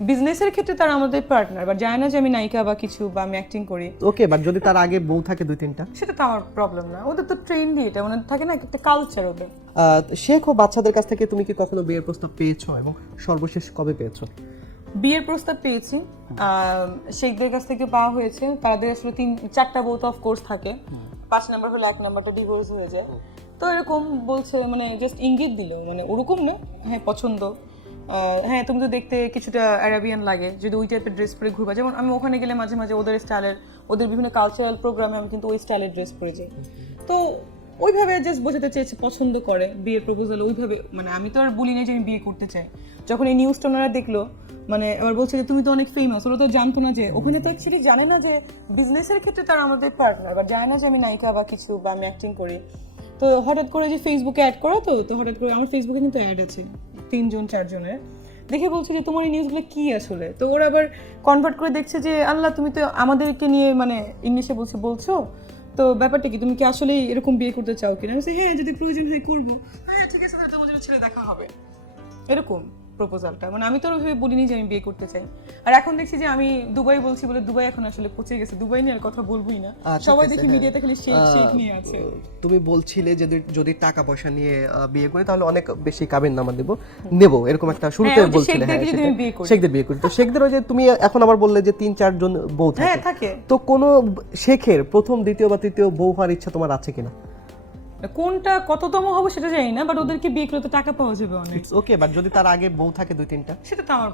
বিজনেসের ক্ষেত্রে তারা আমাদের পার্টনার বা যায় না যে আমি নায়িকা বা কিছু বা আমি অ্যাক্টিং করি। ওকে বাট যদি তার আগে বউ থাকে দুই তিনটা? সেটা তো আমার প্রবলেম না। ওদের তো ট্রেন্ডই এটা ওদের থাকে না একটা কালচার ওদের। শেখ ও বাচ্চাদের কাছ থেকে তুমি কি কখনো বিয়ের প্রস্তাব পেয়েছ এবং সর্বশেষ কবে পেয়েছ? বিয়ের প্রস্তাব পেয়েছি। শেখদের কাছ থেকে পাওয়া হয়েছে। তাদের আসলে তিন চারটা বউত অফ কোর্স থাকে। পাঁচ নাম্বার হলে এক নাম্বারটা ডিভোর্স হয়ে যায়। তো এরকম বলছে মানে জাস্ট ইঙ্গিত দিল। মানে ওরকম না হ্যাঁ পছন্দ। হ্যাঁ তুমি তো দেখতে কিছুটা অ্যারাবিয়ান লাগে, যদি ওই টাইপের ড্রেস পরে ঘুরবা। যেমন আমি ওখানে গেলে মাঝে মাঝে ওদের স্টাইলের ওদের বিভিন্ন কালচারাল প্রোগ্রামে আমি কিন্তু ওই স্টাইলের ড্রেস পরে যাই। তো ওইভাবে জাস্ট বোঝাতে চেয়েছে, পছন্দ করে বিয়ের প্রপোজাল ওইভাবে মানে আমি তো আর বলি না যে আমি বিয়ে করতে চাই। যখন এই নিউজটা ওনারা দেখল মানে আবার বলছে যে, তুমি তো অনেক ফেমাস ওরা তো জানতো না যে, ওখানে তো অ্যাকচুয়ালি জানে না যে বিজনেসের ক্ষেত্রে তারা আমাদের পার্টনার বা জানে না যে আমি নায়িকা বা কিছু বা আমি অ্যাক্টিং করি। তো হঠাৎ করে যে ফেসবুকে অ্যাড করা তো তো হঠাৎ করে আমার ফেসবুকে কিন্তু অ্যাড আছে, তিনজন, চারজনের। দেখে বলছে যে, তোমার এই নিউজগুলো কী আসলে? তো ওরা আবার কনভার্ট করে দেখছে যে, আল্লাহ, তুমি তো আমাদেরকে নিয়ে মানে ইংলিশে বলছে, বলছো? তো ব্যাপারটা কি? তুমি কি আসলে এরকম বিয়ে করতে চাও কিনা? আমি হ্যাঁ যদি প্রয়োজন হয় করব। হ্যাঁ ঠিক আছে, তাহলে তোমার জন্য ছেলে দেখা হবে। এরকম। প্রপোজালটা মানে আমি তো ওইভাবে বলিনি যে আমি বিয়ে করতে চাই। আর এখন দেখছি যে আমি দুবাই বলছি বলে দুবাই এখন আসলে পচে গেছে। দুবাই নিয়ে আর কথা বলবোই না। আচ্ছা, সবাই দেখি হ্যাঁ। মিডিয়াতে খালি শেক শেক নিয়ে আছে। তুমি বলছিলে যদি যদি টাকা পয়সা নিয়ে বিয়ে করি তাহলে অনেক বেশি কাবিন নামা দেবো। নেব এরকম একটা শুরুতে হ্যাঁ, যে বলছিলে হ্যাঁ। শেখদের বিয়ে করি। তো শেখদের যে তুমি এখন আবার বললে যে তিন চারজন বউ হ্যাঁ থাকে। থাকে। তো কোনো শেখের প্রথম দ্বিতীয় বা তৃতীয় বউ হওয়ার ইচ্ছা তোমার আছে কিনা? কোনটা কততম হবে সেটা জানি না বাট ওদেরকে বিয়ে করতে টাকা পাওয়া যাবে অনেক। ইটস ওকে বাট যদি তার আগে বউ থাকে দুই তিনটা সেটা তো আমার